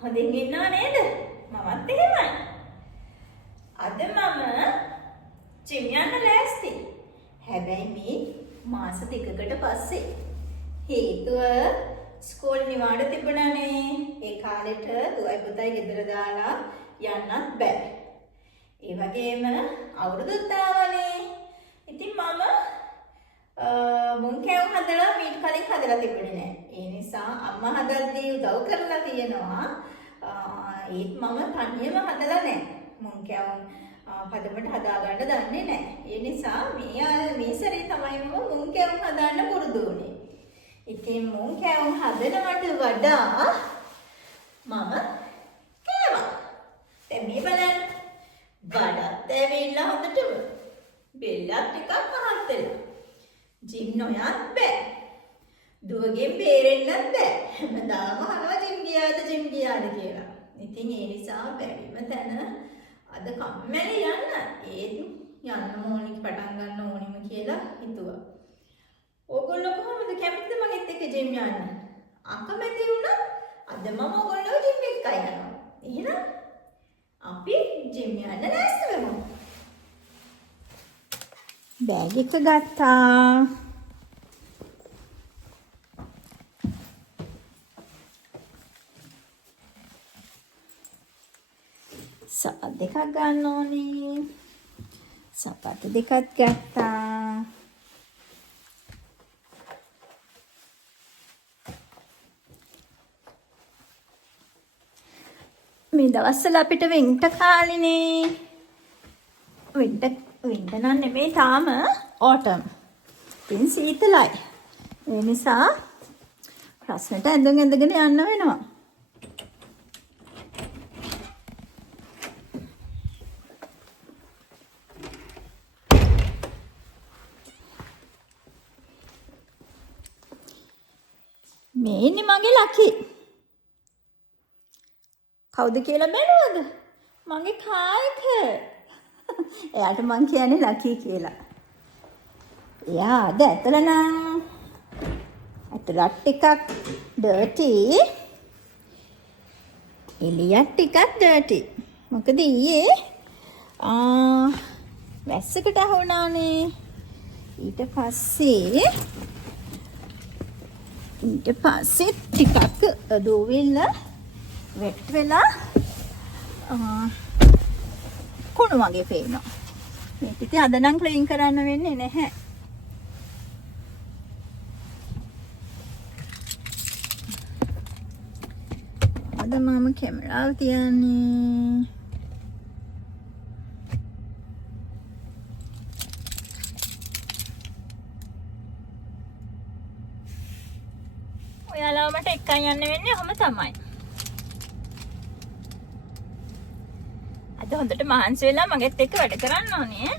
හොඳින් ඉන්නව නේද? මමත් එහෙමයි. අද මම ජිම් යන්න ලෑස්ති. හැබැයි මේ මාස දෙකකට පස්සේ. හේතුව ස්කෝල් නිවාඩු තිබුණානේ. ඒ කාලෙට දුවයි පුතයි ගෙදර දාලා යන්නත් බෑ. ඒ වගේම අවුරුදුත් ආවනේ. ඉතින් මම මුං කෑවුම් හදලා මීට කලින් හදලා තිබුණේ නෑ. ඒ නිසා අම්මා හදද්දී උදව් කරලා තියෙනවා. ඒත් මම තනියම හදලා නෑ. මුං කෑවුම් පදමට හදාගන්න දන්නේ නෑ. ඒ නිසා මේ සැරේ තමයි මම මුං කෑවුම් හදාන්න පුරුදු වුණේ. ඉතින් මුං කෑවුම් හදනවට වඩා මම කෑවා. දැන් මේ බලන්න. බඩත් ඇවිල්ලා හොඳටම. බෙල්ලත් ටිකක් පහත් වෙලා. ජිම් නොයත් බෑ. දුවගෙන් බේරෙන්නත් බෑ. හැමදාම අහනවා ජිම් ගියාද කියලා. ඉතින් ඒ නිසා බැරිම තැන අද කම්මැලි යන්න. ඒත් යන්න ඕනි පටන් ගන්න ඕනිම කියලා හිතුවා. ඕගොල්ලෝ කොහොමද කැමතිද මගෙත් එක්ක ජිම් යන්න? අකමැති වුණා අද මම ඕගොල්ලෝ ජිම් එක්ක යනවා. එහෙනම් අපි ජිම් යන්න ලෑස්ති වෙමු. බෑග් එක ගත්තා. සපත් දෙකක් ගන්න ඕනේ. සපත් දෙකක් ගත්තා. මේ දවස්වල අපිට වින්ටර් කාලේනේ. වින්ටර් නම් නෙමෙයි තාම ඕටම්. ඉතින් සීතලයි. ඒ නිසා රස්නට ඇඳුම් ඇඳගෙන යන්න වෙනවා. මේ ඉන්නේ මගේ ලකි. කවුද කියලා බැලුවද? මගේ කායක. එයාට මං කියන්නේ ලකී කියලා. එයා අද ඇතුළ නම් ඇතුළත් ටිකක් ඩර්ටි. එළියත් ටිකක් ඩර්ටි. මොකද ඊයේ වැස්සකට අහුණානේ. ඊට පස්සේ ටිකක් දෝවිල්ල වෙට් වෙලා කුණු වගේ පේනවා. මේක ඉතින් අද නම් ක්ලීන් කරන්න වෙන්නේ නැහැ. අද මම කැමරාව තියන්නේ. ඔයාලා මට එක්කන් යන්න වෙන්නේ ඔහම තමයි. අද හොඳට මහන්සි වෙලා මගෙත් එක්ක වැඩ කරන්න ඕනේ.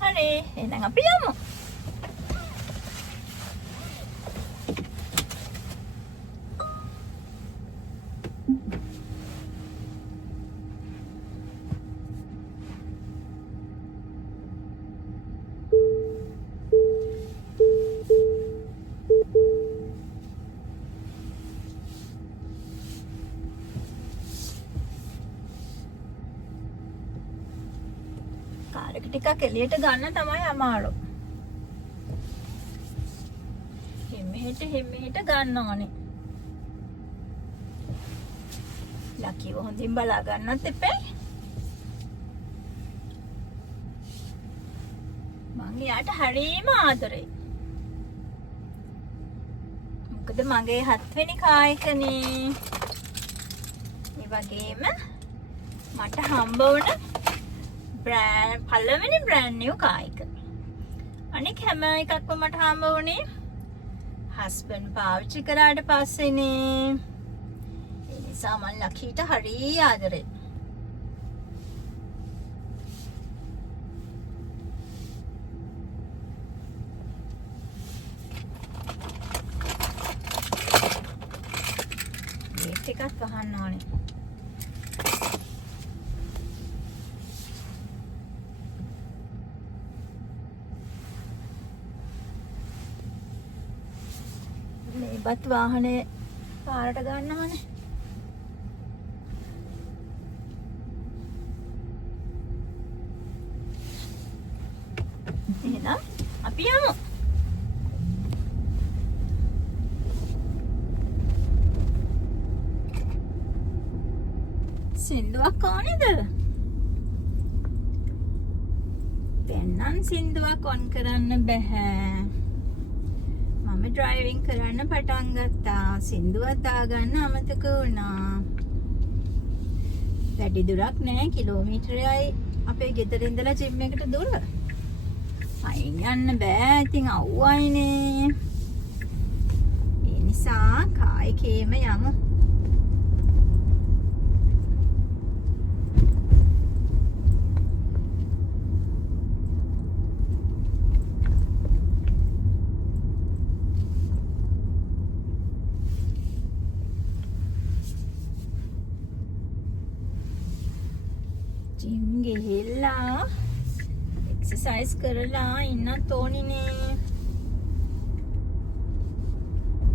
හරි එහෙනම් අපි යමු. කාර් එක ටිකක් එළියට ගන්න තමයි අමාරු. හිමීට ගන්න ඕනේ. ලකීව හොඳින් බලා ගන්නත් එපා. මං යාට හරීම ආදරේ. මොකද මගේ 7 වෙනි කායකනේ. ඒ වගේම මට හම්බ වුණ පළවෙනි බ්‍රෑන්ඩ් නිව් කායික. අනික හැම එකක්ම මට හම්බ වුණේ හස්බන්ඩ් පාවිච්චි කරාට පස්සේනේ. ඒ නිසා මම ලකීට හරි ආදරේ. මේක ටිකක් වහන්න ඕනේ. ඉබත් වාහනේ පාරට ගන්නවනේ. එහෙනම් අපි යමු. සින්දුවක් ඕනේද? දැන් නම් සින්දුවක් ඔන් කරන්න බෑ. මම ඩ්‍රයිවිං කරන්න පටන් ගත්තා. සින්දුවක් දාගන්න අමතක වුණා. වැඩි දුරක් නෑ, කිලෝමීටරයයි අපේ ගෙදර ඉඳලා ජිම් එකට දුර. අයින් යන්න බෑ. ඉතින් අවුවයිනේ. ඒ නිසා කායිකේම යමු. ජිම් ගිහිල්ලා එක්සර්සයිස් කරලා ඉන්නත් ඕනිනේ.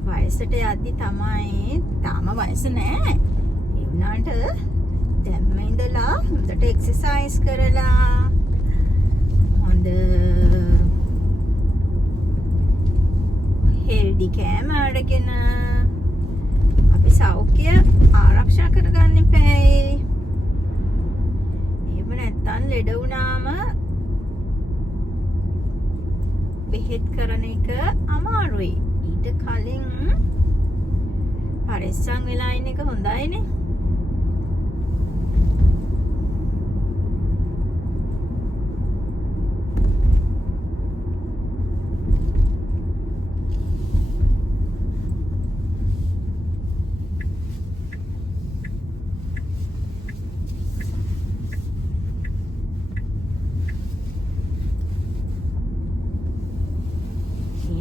වයසට යද්දි තමයි, තාම වයස නෑ. ඒ වුණාට දැම්ම ඉඳලා හොඳට එක්සර්සයිස් කරලා හොඳ හෙල්දි කෑම අරගෙන අපි සෞඛ්‍ය ආරක්ෂා කරගන්න එපායි. නැත්තම් ලෙඩ වුණාම බෙහෙත් කරන එක අමාරුයි. ඊට කලින් පරිස්සම් වෙලා ඉන්න එක හොඳයිනේ.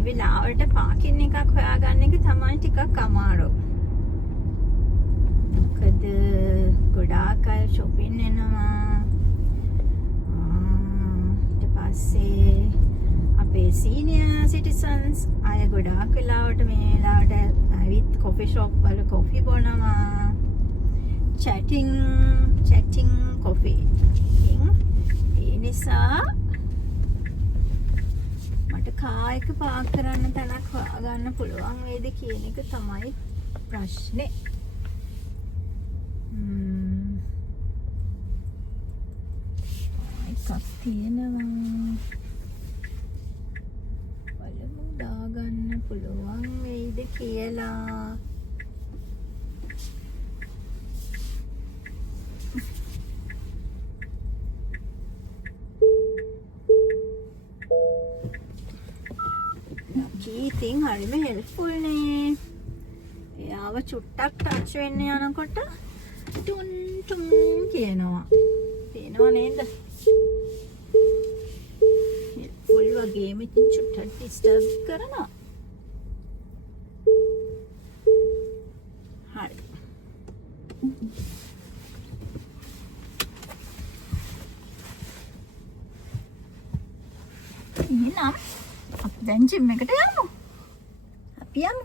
වෙලාවට පාකින් එකක් හොයාගන්න එක තමයි ටිකක් අමාරු. මොකද ගොඩාක් අය shopping එනවා. ඊට පස්සේ අපේ senior citizens අය ගොඩාක් වෙලාවට මේ වෙලාවට ඇවිත් coffee shop වල coffee බොනවා. chatting coffee. ඒ නිසා කායක පාක් කරන්න තැනක් හොයාගන්න පුළුවන් වේද කියන එක තමයි ප්‍රශ්නේ. එකක් තියෙනවා. බලමු දාගන්න පුළුවන් වේද කියලා. ඉතින් හරිම හෙල්ප්ෆුල් නේ. එයාව චුට්ටක් ටච් වෙන්න යනකොට ටුන් ටුන් කියනවා. තේනව නේද? හෙල්ප්ෆුල් වගේම ඉතින් චුට්ටක් ඩිස්ටර්බ් කරනවා. හරි. එහෙනම් දැන් ජිම් එකට යමු. අපි යමු.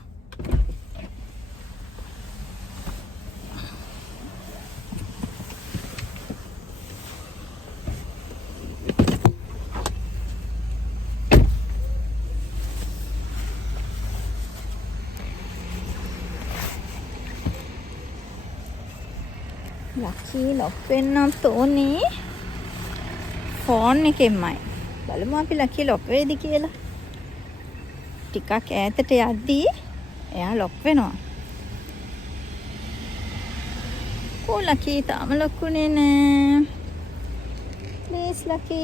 ලකි ලොක් වෙන්නත් ඕනේ ෆෝන් එකෙන්මයි. බලමු අපි ලකි ලොක් වේද කියලා. ටිකක් ඈතට යද්දී එයා ලොක් වෙනවා. කො ලකි තාම ලොක්ුනේ නෑ. ප්ලීස් ලකි.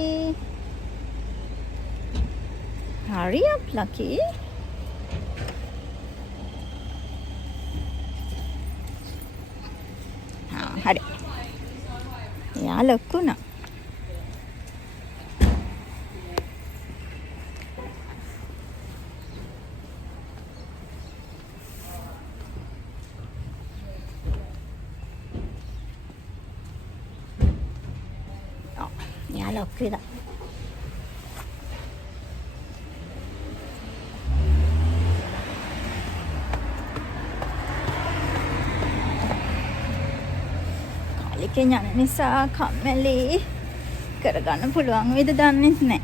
hurry up ලකි. හරි. එයා ලොක් වුණා. ලොක් වෙලා. එකෙන් යන නිසා කම්මැලි කරගන්න පුළුවන් වේද දන්නේ නැහැ.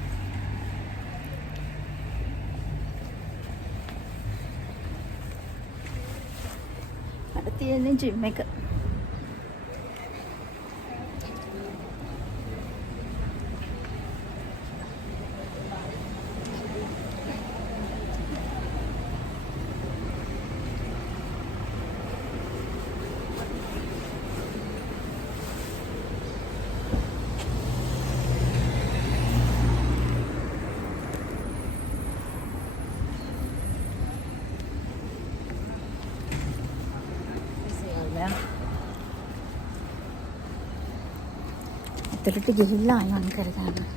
අර තියෙන ජිම් එක. ඇතුළට ගිහිල්ලා අයන් කරගන්න.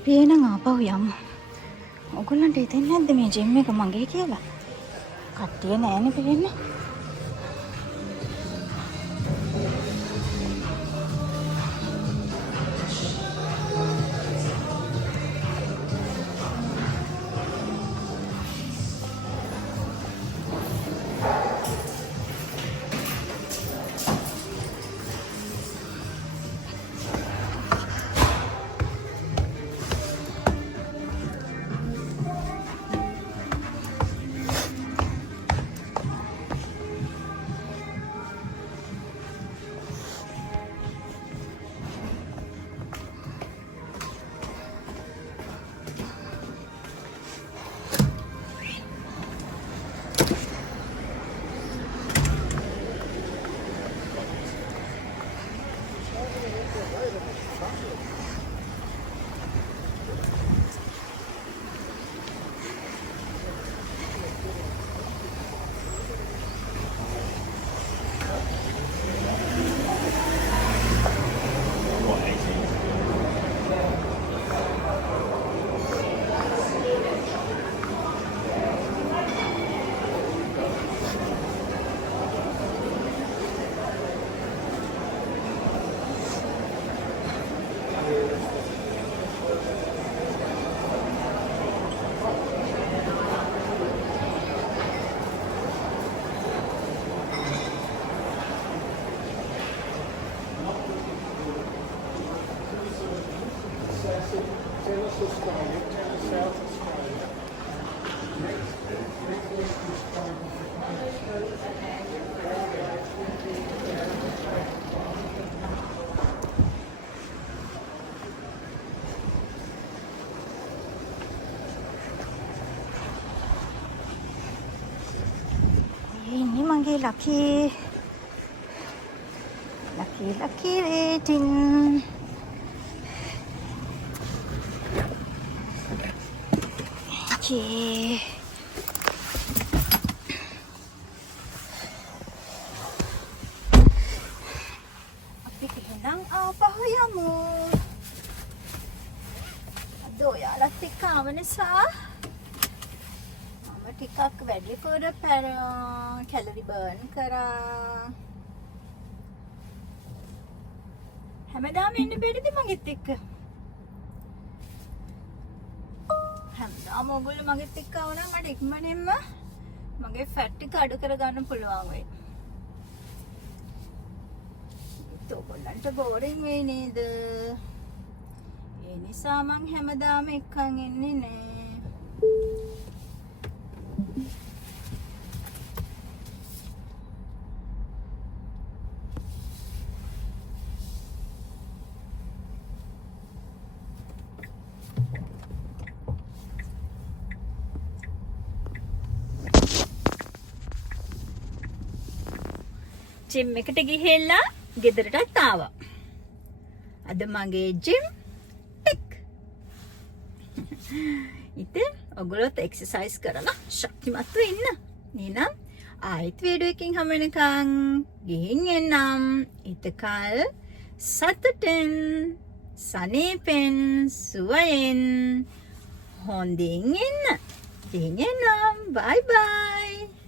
අපි එනං ආපහු යමු. ඔයගොල්ලන්ට හිතෙන්නේ නැද්ද මේ ජිම් එක මගේ කියලා? කට්ටිය නෑනේ පේන්නේ. Ini manggil laki waiting. Okay. අපි කියනං ආපහු යමු. අද ඔයාලත් එක්ක ආව නිසා මම ටිකක් වැඩිපුර කැලරි බර්න් කරා. හැමදාම ඉන්න බැරිද මගෙත් එක්ක? හැමදාම ඔයගොල්ලෝ මගෙත් එක්ක ආවනම් මට ඉක්මනින්ම මගේ ෆැට් ටික අඩු කරගන්න පුළුවන් වෙයි. ඒක ඔයගොල්ලන්ට බෝරින් වෙයි නේද? ඒ නිසා මං හැමදාම එක්කන් එන්නේ නෑ. ජිම් එකට ගිහිල්ලා ගෙදරටත් ආවා. අද මගේ ජිම් ටික්. ඉතින් ඔයගොල්ලොත් එක්සර්සයිස් කරලා ශක්තිමත්ව ඉන්න. නේනම් ආයෙත් වීඩියෝ එකකින් හම් වෙනකන් ගිහින් එන්නම්. ඉතකල් සතුටෙන් සනීපෙන් සුවයෙන් හොඳින් ඉන්න. ගිහින් එන්නම්. බයි බයි.